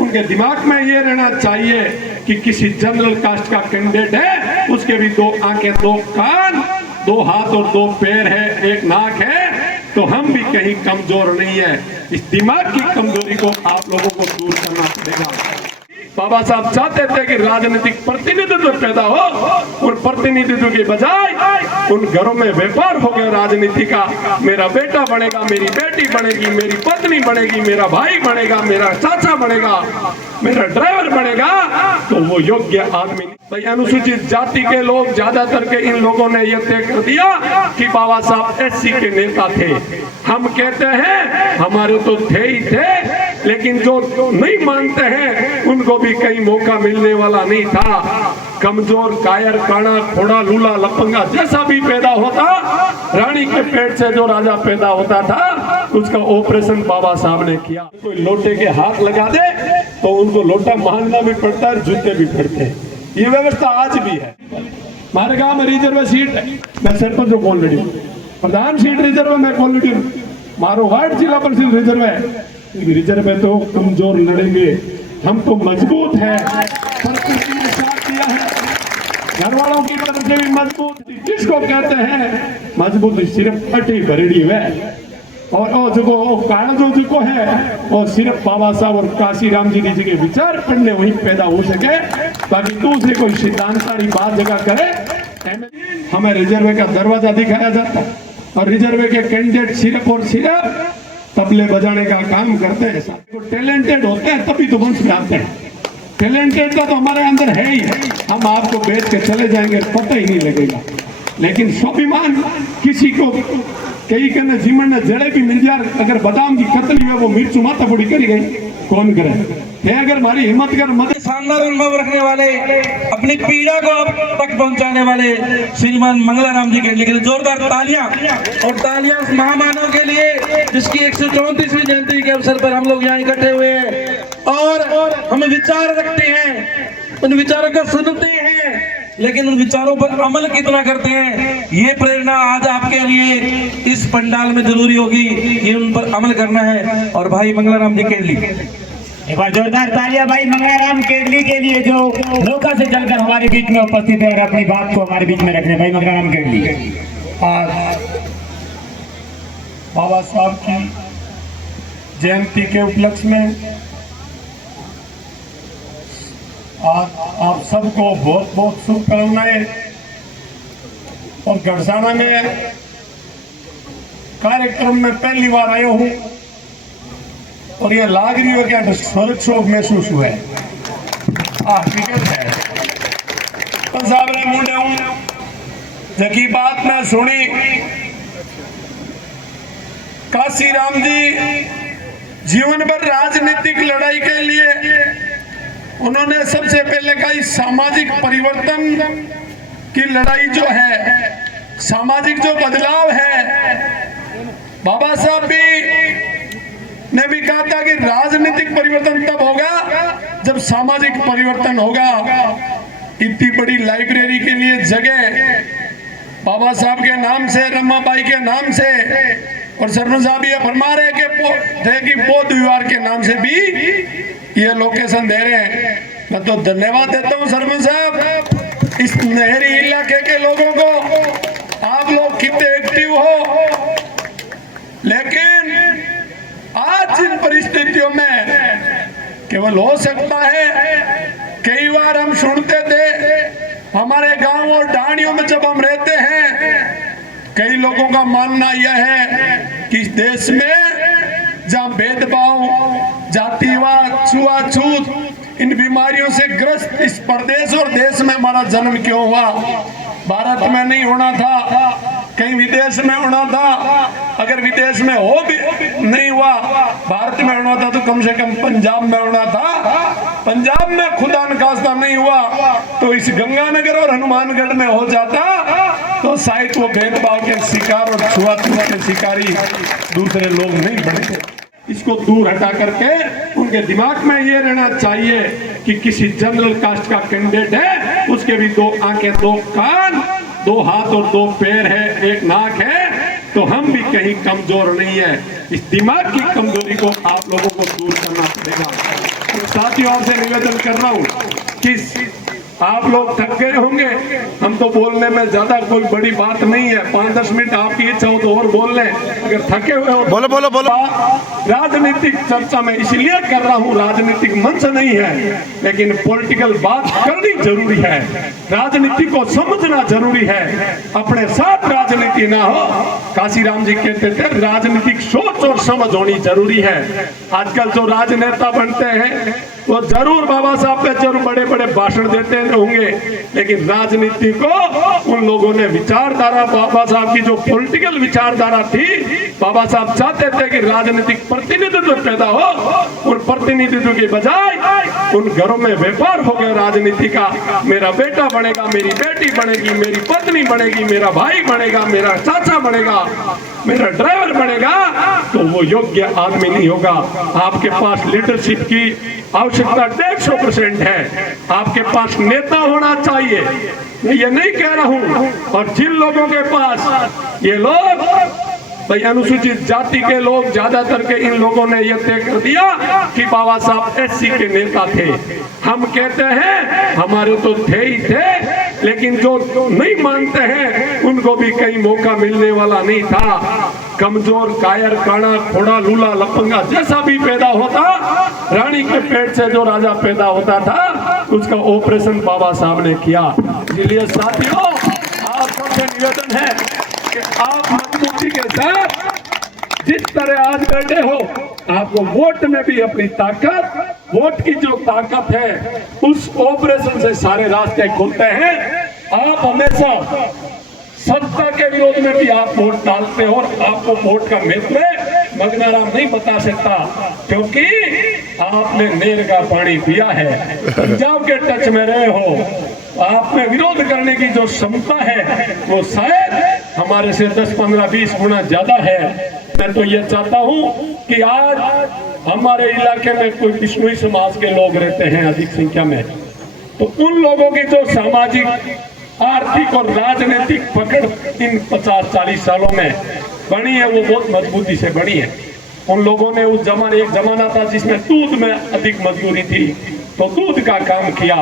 उनके दिमाग में ये रहना चाहिए कि किसी जनरल कास्ट का कैंडिडेट है, उसके भी 2 आंखें 2 कान 2 हाथ और 2 पैर है, 1 नाक है, तो हम भी कहीं कमजोर नहीं है। इस दिमाग की कमजोरी को आप लोगों को दूर करना पड़ेगा। बाबा साहब चाहते थे कि राजनीतिक प्रतिनिधित्व पैदा हो, और प्रतिनिधित्व के बजाय उन घरों में व्यापार हो गया राजनीति का। मेरा बेटा बनेगा, मेरी बेटी बनेगी, मेरी पत्नी बनेगी, मेरा भाई बनेगा, मेरा चाचा बनेगा, मेरा ड्राइवर बनेगा, तो वो योग्य आदमी नहीं। भाई अनुसूचित जाति के लोग ज्यादातर के इन लोगों ने यह तय कर दिया कि बाबा साहब एससी के नेता थे। हम कहते हैं हमारे तो थे ही थे, लेकिन जो नहीं मानते हैं उनको भी कहीं मौका मिलने वाला नहीं था। कमजोर, कायर, काना, खोड़ा, लूला, लपंगा जैसा भी पैदा होता, रानी के पेट से जो राजा पैदा होता था, उसका ऑपरेशन बाबा साहब ने किया। कोई लोटे के हाथ लगा दे तो उनको लोटा मांगना भी पड़ता है, जूते भी पड़ते हैं। ये व्यवस्था आज भी है। हमारे गांव में रिजर्व सीट है, मैं सरपंच कौन लड़ी, प्रधान सीट रिजर्व में कौन लड़ी, मारो वार्ड जिला परिषद रिजर्व है। रिजर्व में तो कमजोर लड़ेंगे, हम तो मजबूत हैं, प्रकृति ने साथ दिया है, घर वालों की तरफ से भी मजबूत। किसको कहते हैं मजबूत? सिर्फ अटी भरेड़ी है, और जो कागजों है और सिर्फ बाबा साहब और काशीराम जी के विचार पढ़ने वहीं पैदा हो सके, ताकि दूसरे कोई सिद्धांतारी बात जगह करे। हमें रिजर्व का दरवाजा दिखाया जाता, और रिजर्व के कैंडिडेट सिर्फ और सिर्फ तबले बजाने का काम करते हैं। तो टैलेंटेड होते हैं तभी तो वंश में आते हैं। टैलेंटेड का तो हमारे अंदर है ही, हम आपको बेच के चले जाएंगे पता ही नहीं लगेगा। लेकिन स्वाभिमान किसी को कई करने जीवन में जड़े भी मिल जाए, अगर बादाम की कतली में वो मिर्चू माथा बुड़ी करी गई, कौन करे? अगर हमारी हिम्मत कर मदद शानदार अनुभव रखने वाले, अपनी पीड़ा को अब तक पहुंचाने वाले श्रीमान मंगलाराम जी के लिए जोरदार तालियां, और तालियां उस महामानव के लिए जिसकी 134वीं जयंती के अवसर पर हम लोग यहाँ इकट्ठे हुए हैं और हम विचार रखते हैं, उन विचारों को सुनते हैं, लेकिन उन विचारों पर अमल कितना करते हैं, ये प्रेरणा आज आपके लिए इस पंडाल में जरूरी होगी। ये उन पर अमल करना है। और भाई मंगलाराम जी के लिए एक बार जोरदार तालियां भाई मंगलाराम केडली के लिए, जो नौका से चलकर हमारे बीच में उपस्थित है और अपनी बात को हमारे बीच में रखने। भाई मंगलाराम केडली। आज बाबा साहब की जयंती के उपलक्ष्य में आज आप सबको बहुत बहुत शुभकामनाएं। और गढ़साना में कार्यक्रम में पहली बार आया हूं, और ये लाग रही हो क्या स्वर्ग शोक महसूस हुआ है। हकीकत है पंजाब ने मुंडे हूं जकी बात मैं सुनी, काशीराम जी जीवन भर राजनीतिक लड़ाई के लिए उन्होंने सबसे पहले कहा सामाजिक परिवर्तन की लड़ाई जो है, सामाजिक जो बदलाव है, बाबा साहब ने भी कहा था कि राजनीतिक परिवर्तन तब होगा जब सामाजिक परिवर्तन होगा। इतनी बड़ी लाइब्रेरी के लिए जगह बाबा साहब के नाम से, रमाबाई के नाम से, और सरपंच साहब ये फरमा रहे कि बौद्ध विहार के नाम से भी ये लोकेशन दे रहे हैं। मैं तो धन्यवाद देता हूँ सरपंच साहब, इस नहरी इलाके के लोगों को। आप लोग कितने एक्टिव हो, लेकिन आज इन परिस्थितियों में केवल हो सकता है, कई बार हम सुनते थे हमारे गांव और ढाणियों में जब हम रहते हैं, कई लोगों का मानना यह है कि इस देश में जहां भेदभाव, जातिवाद, छुआछूत, इन बीमारियों से ग्रस्त इस प्रदेश और देश में हमारा जन्म क्यों हुआ? भारत में नहीं होना था, कहीं विदेश में होना था। अगर विदेश में हो भी नहीं हुआ, भारत में होना था तो कम से कम पंजाब में होना था। पंजाब में खुदा न खास्ता नहीं हुआ तो इस गंगानगर और हनुमानगढ़ में हो जाता, तो शायद वो भेदभाव के शिकार और छुआछूत के शिकारी दूसरे लोग नहीं बनते। इसको दूर हटा करके उनके दिमाग में ये रहना चाहिए कि किसी जनरल कास्ट का कैंडिडेट है, उसके भी 2 आंखें 2 कान 2 हाथ और 2 पैर है, 1 नाक है, तो हम भी कहीं कमजोर नहीं है। इस दिमाग की कमजोरी को आप लोगों को दूर करना पड़ेगा। साथियों से निवेदन कर रहा हूँ कि आप लोग थक गए होंगे, हम तो बोलने में ज्यादा कोई बड़ी बात नहीं है, 5-10 मिनट आपकी इच्छा हो तो और बोल लें, अगर थके हुए हो बोलो बोलो बोलो। राजनीतिक चर्चा में इसलिए कर रहा हूँ, राजनीतिक मंच नहीं है, लेकिन पॉलिटिकल बात करनी जरूरी है, राजनीति को समझना जरूरी है, अपने साथ राजनीति ना हो। काशीराम जी कहते थे राजनीतिक सोच और समझ होनी जरूरी है। आजकल जो राजनेता बनते हैं वो जरूर बाबा साहब पे जरूर बड़े बड़े भाषण देते होंगे, लेकिन राजनीति को उन लोगों ने विचारधारा, बाबा साहब की जो पॉलिटिकल विचारधारा थी, बाबा साहब चाहते थे कि राजनीतिक प्रतिनिधित्व पैदा हो, उन प्रतिनिधित्व के बजाय उन घरों में व्यापार हो गया राजनीति का। मेरा बेटा बनेगा, मेरी बेटी बनेगी, मेरी पत्नी बनेगी, मेरा भाई बनेगा, मेरा चाचा बनेगा, मेरा ड्राइवर बनेगा, तो वो योग्य आदमी नहीं होगा। आपके पास लीडरशिप की आवश्यकता 150% है, आपके पास नेता होना चाहिए, मैं ये नहीं कह रहा हूं। और जिन लोगों के पास ये लोग भाई अनुसूचित जाति के लोग ज्यादातर के, इन लोगों ने ये तय कर दिया कि बाबा साहब एससी के नेता थे। हम कहते हैं हमारे तो थे ही थे, लेकिन जो नहीं मानते हैं उनको भी कहीं मौका मिलने वाला नहीं था। कमजोर, कायर, काना, खोड़ा, लूला, लपंगा जैसा भी पैदा होता, रानी के पेट से जो राजा पैदा होता था उसका ऑपरेशन बाबा साहब ने किया। इसलिए साथियों, आप सबसे निवेदन है कि आप मजबूती के साथ जिस तरह आज बैठे हो, आपको वोट में भी अपनी ताकत, वोट की जो ताकत है उस ऑपरेशन से सारे रास्ते खुलते हैं। आप हमेशा सत्ता के विरोध में भी आप वोट डालते हो, और आपको वोट का महत्व मगनाराम नहीं बता सकता, क्योंकि आपने नेर का पानी पिया है, पंजाब के टच में रहे हो। आप में विरोध करने की जो क्षमता है वो शायद हमारे से 10, 15, 20 गुना ज्यादा है। मैं तो ये चाहता हूँ कि आज हमारे इलाके में कोई बिश्नोई समाज के लोग रहते हैं अधिक संख्या में, तो उन लोगों की जो सामाजिक, आर्थिक और राजनीतिक पकड़ इन 50-40 सालों में बनी है वो बहुत मजबूती से बनी है। उन लोगों ने उस जमाने, एक जमाना था जिसमें दूध में अधिक मजदूरी थी, तो दूध का काम किया।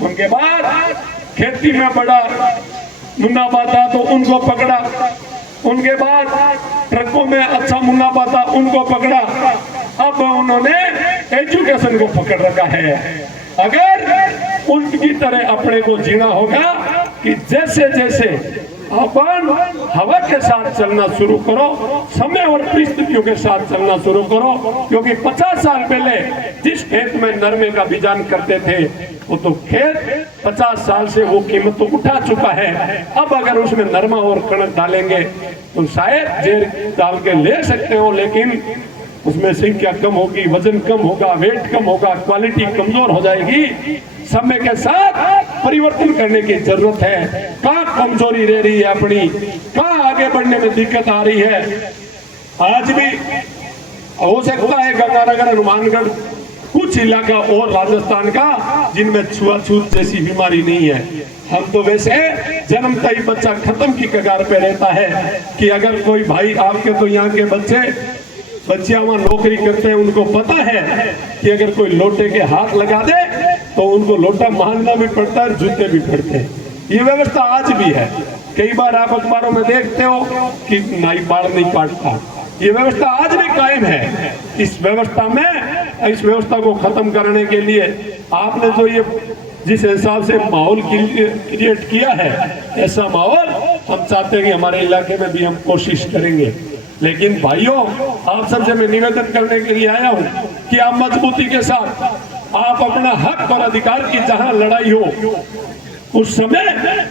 उनके बाद खेती में बड़ा मुनाफा था तो उनको पकड़ा, उनके बाद ट्रकों में अच्छा मुनाफा था, उनको पकड़ा। अब उन्होंने एजुकेशन को पकड़ रखा है। अगर उनकी तरह अपने को जीना होगा कि जैसे जैसे अपन हवा के साथ चलना शुरू करो, समय और परिस्थितियों के साथ चलना शुरू करो, क्योंकि 50 साल पहले जिस खेत में नरमे का बीजान करते थे वो तो खेत 50 साल से वो कीमत तो उठा चुका है। अब अगर उसमें नरमा और कणक डालेंगे तो शायद जेर डाल के ले सकते हो, लेकिन उसमें संख्या कम होगी, वजन कम होगा, वेट कम होगा, क्वालिटी कमजोर हो जाएगी। समय के साथ परिवर्तन करने की जरूरत है। कहाँ कमजोरी रह रही है अपनी, कहाँ आगे बढ़ने में दिक्कत आ रही है। आज भी हो सकता है गंगानगर, हनुमानगढ़, कुछ इलाका और राजस्थान का जिनमें छुआछूत जैसी बीमारी नहीं है। हम तो वैसे जन्मता ही बच्चा खत्म की कगार पे रहता है कि अगर कोई भाई, आपके तो यहाँ के बच्चियां वहां नौकरी करते हैं, उनको पता है कि अगर कोई लोटे के हाथ लगा दे तो उनको लोटा मानना भी पड़ता है, जूते भी पड़ते हैं। ये व्यवस्था आज भी है। कई बार आप अखबारों में देखते हो कि नाई बाल नहीं काटता, ये व्यवस्था आज भी कायम है। इस व्यवस्था को खत्म करने के लिए आपने जो ये जिस हिसाब से माहौल क्रिएट किया है, ऐसा माहौल हम चाहते हैं कि हमारे इलाके में भी हम कोशिश करेंगे। लेकिन भाइयों, आप सबसे मैं निवेदन करने के लिए आया हूं कि आप मजबूती के साथ आप अपना हक और अधिकार की जहां लड़ाई हो उस समय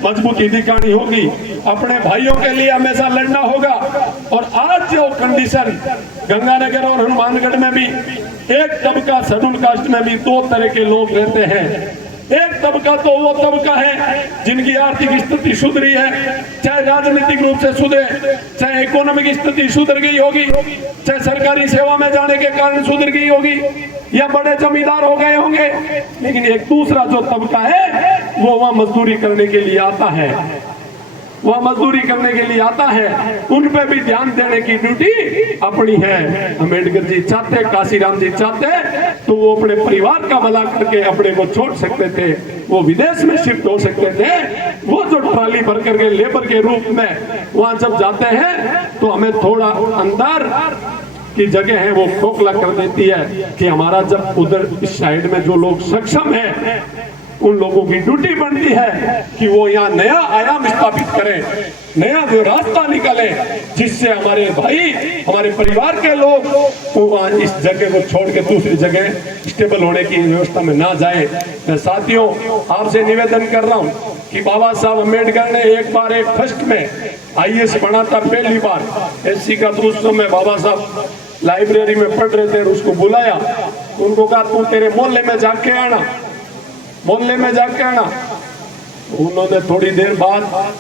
मजबूती दिखानी होगी। अपने भाइयों के लिए हमेशा लड़ना होगा। और आज जो कंडीशन गंगानगर और हनुमानगढ़ में भी एक तबका, शेड्यूल कास्ट में भी 2 तरह के लोग रहते हैं। एक तबका तो वो तबका है जिनकी आर्थिक स्थिति सुधरी है, चाहे राजनीतिक रूप से सुधरे, चाहे इकोनॉमिक स्थिति सुधर गई होगी, चाहे सरकारी सेवा में जाने के कारण सुधर गई होगी, या बड़े जमींदार हो गए होंगे। लेकिन एक दूसरा जो तबका है वो वहां मजदूरी करने के लिए आता है। वह मजदूरी करने के लिए आता है, उन पे भी ध्यान देने की ड्यूटी अपनी है। अम्बेडकर जी चाहते, काशीराम जी चाहते तो वो अपने परिवार का भला करके अपने को छोड़ सकते थे, वो विदेश में शिफ्ट हो सकते थे। वो जो ट्राली भर करके लेबर के रूप में वहां जब जाते हैं तो हमें थोड़ा अंदर की जगह है वो खोखला कर देती है कि हमारा जब उधर इस साइड में जो लोग सक्षम है उन लोगों की ड्यूटी बनती है कि वो यहाँ नया आयाम स्थापित करें, नया जो रास्ता निकले जिससे हमारे भाई, हमारे परिवार के लोग वहाँ इस जगह को छोड़ के दूसरी जगह स्टेबल होने की व्यवस्था में ना जाए। मैं साथियों आपसे निवेदन कर रहा हूँ कि बाबा साहब अम्बेडकर ने एक बार एक फर्स्ट में IAS बना था, पहली बार SC का। तो उस समय बाबा साहब लाइब्रेरी में पढ़ रहे थे, उसको बुलाया, उनको कहा तू तेरे मोहल्ले में जाके आना, मोहल्ले में जाके आना। उन्होंने थोड़ी देर बाद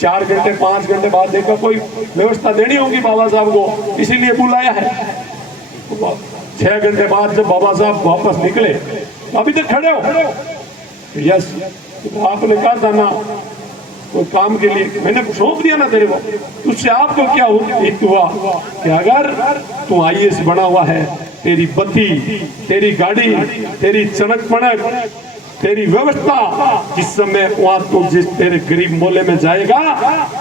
4 घंटे 5 घंटे बाद देखा कोई व्यवस्था देनी होगी बाबा साहब को, इसीलिए बुलाया है। 6 घंटे बाद जब बाबा साहब वापस निकले, अभी तक खड़े हो? यस। तो आपने कहा था ना कोई काम के लिए, मैंने सौंप दिया ना तेरे को, उससे आपको क्या हित हुआ कि अगर तू IAS बना हुआ है, तेरी बत्ती, तेरी गाड़ी, तेरी चनक पनक, तेरी व्यवस्था, जिस समय वहां तू जिस तेरे गरीब मोहल्ले में जाएगा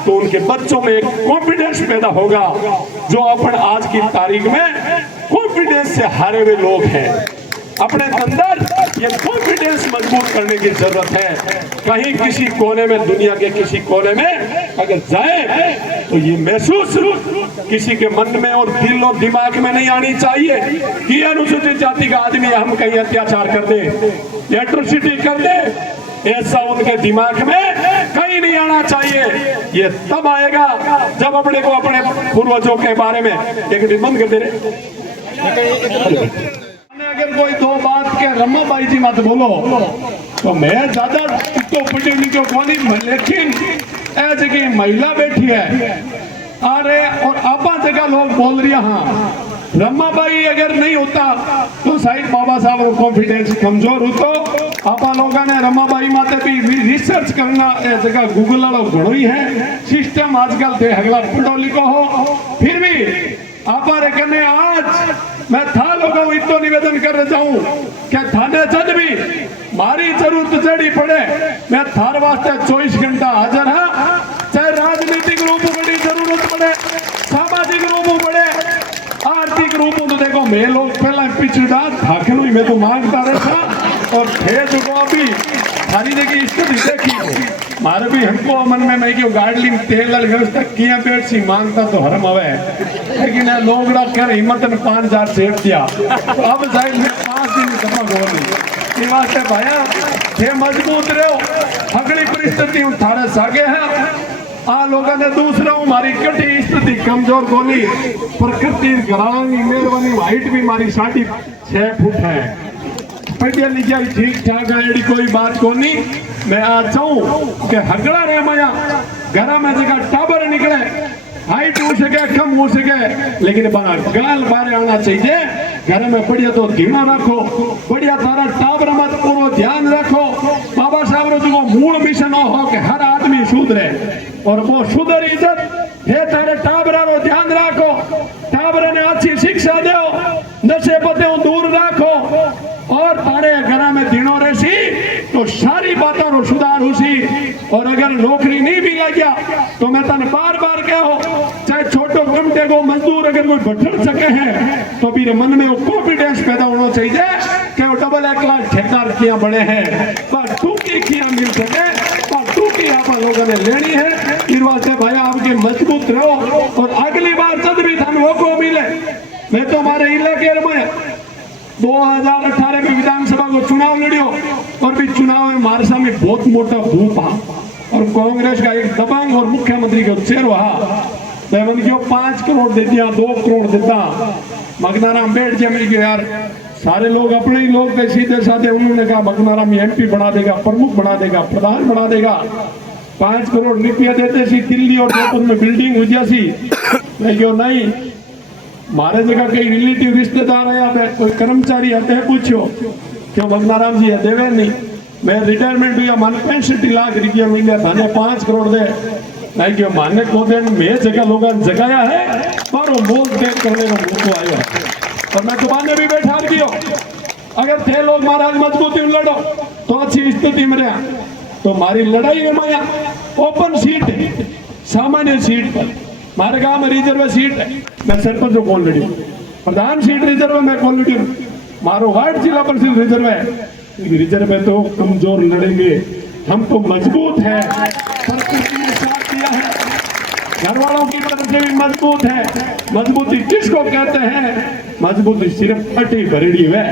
तो उनके बच्चों में एक कॉन्फिडेंस पैदा होगा जो अपन आज की तारीख में कॉन्फिडेंस से हारे हुए लोग हैं। अपने अंदर ये कॉन्फिडेंस मजबूत करने की जरूरत है। कहीं किसी कोने में, दुनिया के किसी कोने में अगर जाए तो ये महसूस किसी के मन में और दिल और दिमाग में नहीं आनी चाहिए कि अनुसूचित जाति का आदमी हम कहीं अत्याचार कर दे, एट्रोसिटी कर दे, ऐसा उनके दिमाग में कहीं नहीं आना चाहिए। ये तब आएगा जब अपने को अपने पूर्वजों के बारे में एक बंद कर दे। अगर कोई दो बात के रमाबाई जी मत बोलो तो मैं ज्यादा तो पढ़ी लिखो कौन, लेकिन ऐ जगह महिला बैठी है, अरे और आपा जगह लोग बोल रही, हाँ रमाबाई अगर नहीं होता तो शायद बाबा साहब को कॉन्फिडेंस कमजोर हो। तो आपा लोगों ने रमाबाई माते भी रिसर्च करना जगह गूगल वाला घणो ही है सिस्टम आजकल थे, अगला पढ़ो लिखो हो, फिर भी आपा रे कने आज मैं था लोगों को इतो निवेदन कर रहा हूँ कि थाने जब भी मारी जरूरत जड़ी पड़े मैं थार वास्ते 24 घंटा हाजिर हाँ। चाहे राजनीतिक रूप बड़ी जरूरत पड़े, सामाजिक रूप पड़े, आर्थिक रूप तो देखो मैं लोग पहला पिछड़ा धाकलू ही मैं तो मांगता रहता और थे जो अभी थारी देखी स्थिति देखी मारे भी हमको मन में मैं क्यों गाड़ी में तेल वाली व्यवस्था किया पेट सी मांगता तो हरम हवे, लेकिन लोग कर हिम्मत ने 5000 सेठ दिया तो अब शायद मैं 5 दिन सफा गोली ये वास्ते भाया थे मजबूत रहो। अगली परिस्थिति थारे सागे है आ लोगों ने दूसरा हमारी कटी स्थिति कमजोर गोली प्रकृति घरानी मेहरबानी हाइट भी हमारी 6.5 फुट है, पढ़िया लिखिया ठीक ठाक है, एडी कोई बात को नहीं। मैं आज चाहूँ कि हगड़ा रहे माया घर में जगह टाबर निकले, हाइट हो सके कम हो सके, लेकिन गाल बारे आना चाहिए। घर में बढ़िया तो धीमा रखो, बढ़िया तारा टाबर मत पूरा ध्यान रखो। बाबा साहब रो जो मूल मिशन हो कि हर आदमी सुधरे और वो सुधर इज्जत है तारे टाबरा रो ध्यान रखो, टाबर ने अच्छी शिक्षा दो, नशे पते दूर रखो और तारे घर में दिनों रहसी तो सारी बातों रो सुधार होसी। और अगर नौकरी नहीं भी लग गया तो मैं तन बार बार कहो चाहे छोटो कमटे को मजदूर अगर कोई बैठ सके हैं तो मेरे मन में वो कॉन्फिडेंस पैदा होना चाहिए कि वो डबल एक लाख ठेकेदार किया बड़े हैं पर टूकी किया मिल सके और टूकी आप लोगों ने लेनी है। इस वास्ते भाई आपके मजबूत रहो और अगली बार जब भी धन वो को मिले, मैं तो हमारे इलाके में 2018 में विधानसभा को चुनाव लड़ियो और भी चुनाव में हमारे सामने बहुत मोटा भूप और कांग्रेस का एक दबंग और मुख्यमंत्री का चेहरा रहा। मैं क्यों 5 करोड़ दे दिया, 2 करोड़ देता, मगनाराम बैठ गया मिल गया यार, सारे लोग अपने ही लोग थे सीधे साधे। उन्होंने कहा मगनाराम MP बना देगा, प्रमुख बना देगा, प्रधान बना देगा, 5 करोड़ रुपया देते सी, दिल्ली और जयपुर में बिल्डिंग हो जासी। मैं क्यों नहीं, मारे जगह कई रिलेटिव रिश्तेदार है, कोई कर्मचारी आते हैं, पूछो क्यों मगनाराम जी है देवे नहीं। मैं रिटायरमेंट भी मन 65 लाख रुपया मिल गया, थाने 5 करोड़ दे मैं क्यों मानने को दिन में जगह लोगों ने जगाया है पर वो मोल देख करने का मौका आया और मैं दुकान में भी बैठा दियो अगर थे लोग महाराज मजबूती में लड़ो तो अच्छी स्थिति में रहा तो हमारी लड़ाई है माया ओपन सीट है सामान्य सीट पर हमारे गांव में रिजर्व सीट है मैं सरपंच को कौन लड़ी प्रधान सीट रिजर्व में कौन लड़ी मारो वार्ड जिला परिषद रिजर्व है रिजर्व है तो कमजोर लड़ेंगे हम तो मजबूत है प्रकृति ने साथ दिया है घर वालों की तरफ से भी मजबूत है मजबूती किसको कहते हैं मजबूती सिर्फ पट्टी भरेड़ी है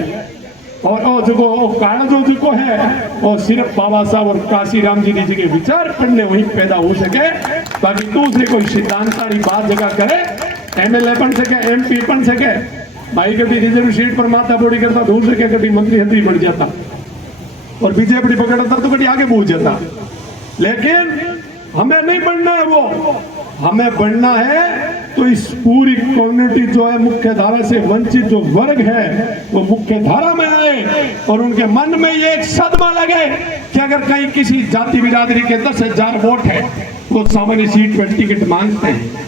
और जो कागजों जो है और सिर्फ बाबा साहब और काशीराम जी जी के विचार पढ़ने वहीं पैदा हो सके बाकी दूसरे कोई सिद्धांत वाली बात जगह करे एमएलए बन सके एमपी बन सके भाई कभी रिजर्व सीट पर माथा बोड़ी करता दूसरे के कभी मंत्री बन जाता और बीजेपी पकड़ता तो कभी आगे पहुंच जाता लेकिन हमें नहीं बढ़ना है वो हमें बढ़ना है तो इस पूरी कम्युनिटी जो है मुख्य धारा से वंचित जो वर्ग है वो मुख्य धारा में आए और उनके मन में ये एक सदमा लगे कि अगर कहीं किसी जाति बिरादरी के 10,000 वोट है वो सामान्य सीट पर टिकट मांगते हैं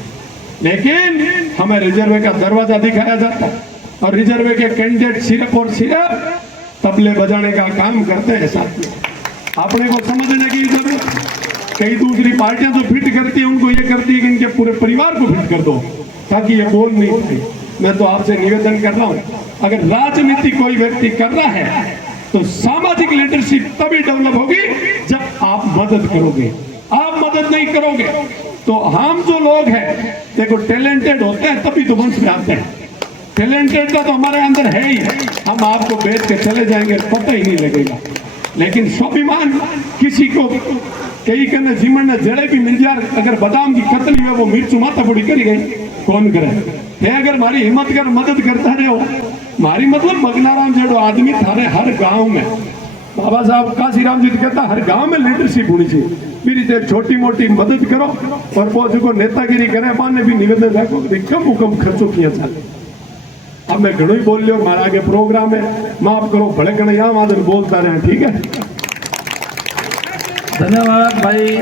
लेकिन हमें रिजर्व का दरवाजा दिखाया जाता है और रिजर्व के कैंडिडेट सिर्फ और सिर्फ तबले बजाने का काम करते हैं साथ में अपने को समझने की जरूरत कई दूसरी पार्टियां जो फिट करती है उनको ये करती है कि इनके पूरे परिवार को फिट कर दो ताकि ये बोल नहीं पाए मैं तो आपसे निवेदन कर रहा हूं अगर राजनीति कोई व्यक्ति कर रहा है तो सामाजिक लीडरशिप तभी डेवलप होगी जब आप मदद करोगे आप मदद नहीं करोगे तो हम जो लोग हैं देखो टैलेंटेड होते हैं तभी तो वंश में आते हैं टैलेंटेड का तो हमारे अंदर है ही हम आपको बेच के चले जाएंगे पता ही नहीं लगेगा लेकिन स्वाभिमान किसी को कई करने जीवन में जड़े भी मिल जाए अगर बादाम की कतली है वो मिर्चू माता बुड़ी करी गई कौन करे थे अगर हमारी हिम्मत कर मदद करता रहे हो हमारी मतलब मगनाराम जेडो आदमी थारे हर गांव में बाबा साहब काशीराम जी कहता हर गांव में लीडरशिप होनी चाहिए मेरी तो छोटी मोटी मदद करो और वो जो नेतागिरी करे माने भी निवेदन रखो कम कम खर्चो किया जाए अब मैं घणो ही बोल लियो मारा आगे प्रोग्राम है माफ करो भले घणे यहाँ आदमी बोलता रहे ठीक है धन्यवाद भाई।